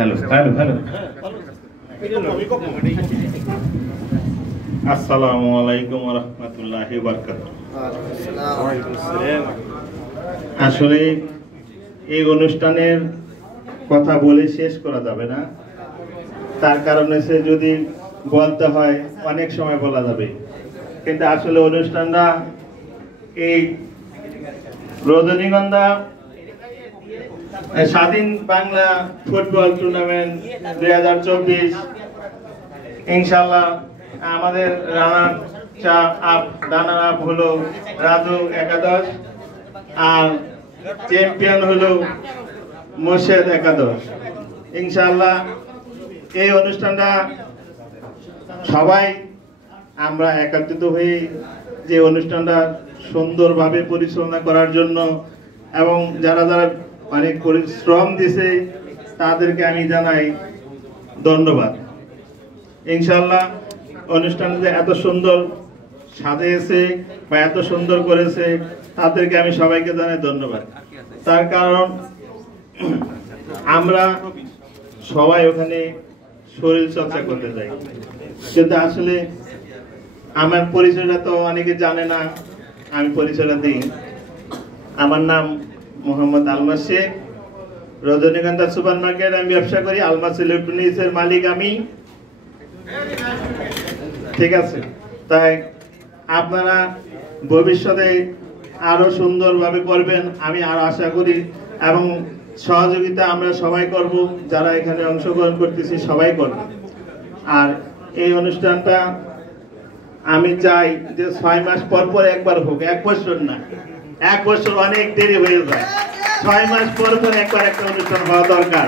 Hello hello hello আসসালামু আলাইকুম ওয়া রাহমাতুল্লাহি ওয়া বারাকাতুহু। আসলে এই অনুষ্ঠানের কথা বলে শেষ করা যাবে না, তার কারণ হচ্ছে যদি বলতে হয় অনেক সময় বলা যাবে, কিন্তু আসলে অনুষ্ঠানটা এই রজনীগন্ধা স্বাধীন বাংলা ফুটবল টুর্নামেন্ট 2024 ইনশাআল্লাহ আমাদের রানার আপ হলো রাজু একাদশ আর চ্যাম্পিয়ন হলো মোর্শেদ একাদশ। ইনশাআল্লাহ এই অনুষ্ঠানটা সবাই আমরা একত্রিত হয়ে যে অনুষ্ঠানটা সুন্দরভাবে পরিচালনা করার জন্য এবং যারা যারা অনেক পরিশ্রম দিছে তাদেরকে আমি জানাই ধন্যবাদ। ইনশাআল্লাহ অনুষ্ঠানটা এত সুন্দর সাজিয়েছে বা এত সুন্দর করেছে তাদেরকে আমি সবাইকে জানাই ধন্যবাদ। তার কারণ আমরা সবাই ওখানে শরীর চর্চা করতে যাই, কিন্তু আসলে আমার পরিচয়টা তো অনেকে জানে না, আমি পরিচয়টা দিই। আমার নাম মোহাম্মদ আলমাস শেখ, রজনীগন্ধা সুপার মার্কেট আমি ব্যবসা করি, আলমাস ইলেকট্রনিক্স এর মালিক আমি। ঠিক আছে, তাই আপনারা ভবিষ্যতে আরো সুন্দরভাবে করবেন আমি আরো আশা করি, এবং সহযোগিতা আমরা সবাই করব, যারা এখানে অংশগ্রহণ করতেছি সবাই করব। আর এই অনুষ্ঠানটা আমি চাই যে 6 মাস পর পর একবার হোক, 1 বছর না, 1 বছর অনেক দেরি হয়ে যায়, 6 মাস পর পর একবার একটা অনুষ্ঠান হওয়া দরকার।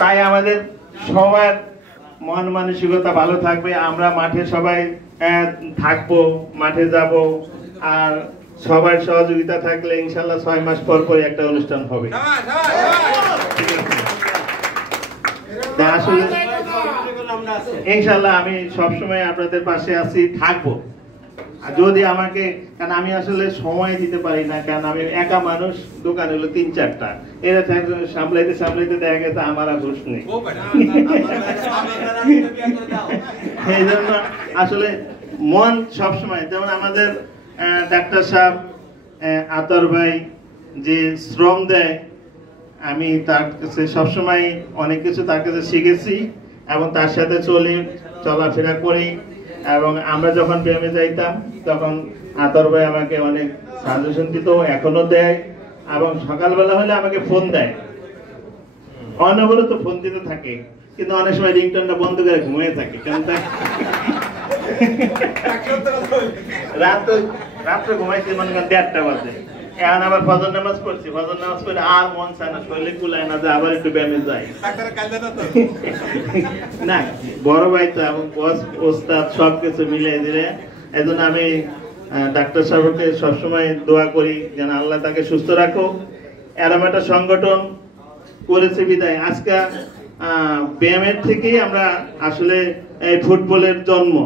তাই আমাদের সবার মন মানসিকতা ভালো থাকবে, আমরা মাঠে সবাই থাকবো, মাঠে যাব, আর সবার সহযোগিতা থাকলে ইনশাল্লাহ 6 মাস পর পর একটা অনুষ্ঠান হবে। আসলে ইনশাল্লাহ আমি সবসময় আপনাদের পাশে আছি, থাকবো। যদি আমাকে, কারণ আমি আসলে সময় দিতে পারি না, কারণ আমি একা মানুষ, দোকান হলো 3-4টা, এরা সামলাইতে সামলাইতে দেখা গেছে আমার আর হুঁশ নেই। এই জন্য আসলে মন সবসময়, যেমন আমাদের ডাক্তার সাহেব আতর ভাই যে শ্রম দেয়, আমি তার কাছে সবসময় অনেক কিছু তার কাছে শিখেছি এবং তার সাথে চলাফেরা করি। এবং আমরা যখন ব্যায়ামে যাইতাম তখন আতর ভাই আমাকে অনেক সাজেশন দিত, এখনো দেয়, এবং সকালবেলা হলে আমাকে ফোন দেয়, অনবরত ফোন দিতে থাকে, কিন্তু অনেক সময় রিংটোনটা বন্ধ করে ঘুমিয়ে থাকে, কারণ রাত্রে ঘুমাইছি মনে করেন 1:30টা বাজে, এখন আবার ফজর নামাজ পড়ছি, ফজর নামাজ পড়ে আর মন চায় না, শরীরে কুলায় না যে আবার একটু ব্যায়ামে যাই। না, বড় ভাই তো এবং ওস্তাদ সবকিছু মিলে দিলে, এই জন্য আমি ডাক্তার সাহেবকে সবসময় দোয়া করি যেন আল্লাহ তাকে সুস্থ রাখো। এরকম একটা সংগঠন করেছে বিদায় আজকে ব্যায়ামের থেকেই আমরা আসলে এই ফুটবলের জন্ম।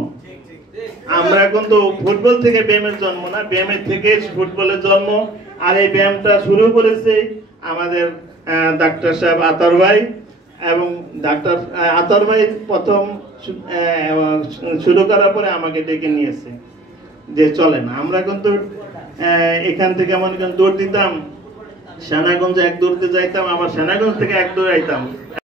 আমরা কিন্তু ফুটবল থেকে ব্যায়ামের জন্ম না, ব্যায়ামের থেকে ফুটবলের জন্ম। আর এই ব্যায়ামটা শুরু করেছে আমাদের ডাক্তার সাহেব আতর ভাই, এবং ডাক্তার আতর ভাই প্রথম শুরু করার পরে আমাকে ডেকে নিয়েছে যে চলেন। আমরা কিন্তু এখান থেকে মনে করেন দৌড় দিতাম, সেনাগঞ্জে 1 দৌড়তে যাইতাম, আবার সেনাগঞ্জ থেকে 1 দৌড় আইতাম।